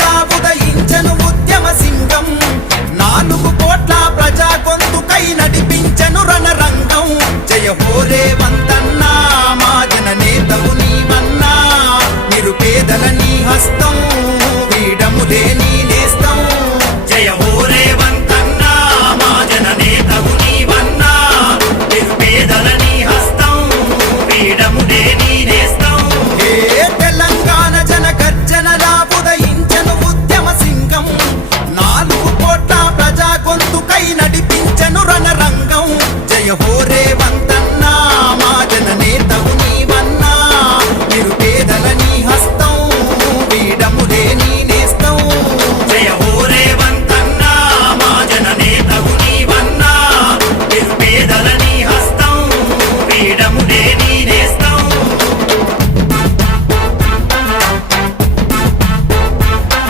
పట్ల ఉదయించను ఉద్యమ సింగం 4 కోట్ల ప్రజా గొంతుకై నడిపించను రణరంగం జయ హో రేవంతన్నా మా జననేతవు నీవన్నా నిరుపేదల నీ హస్తం వీడములే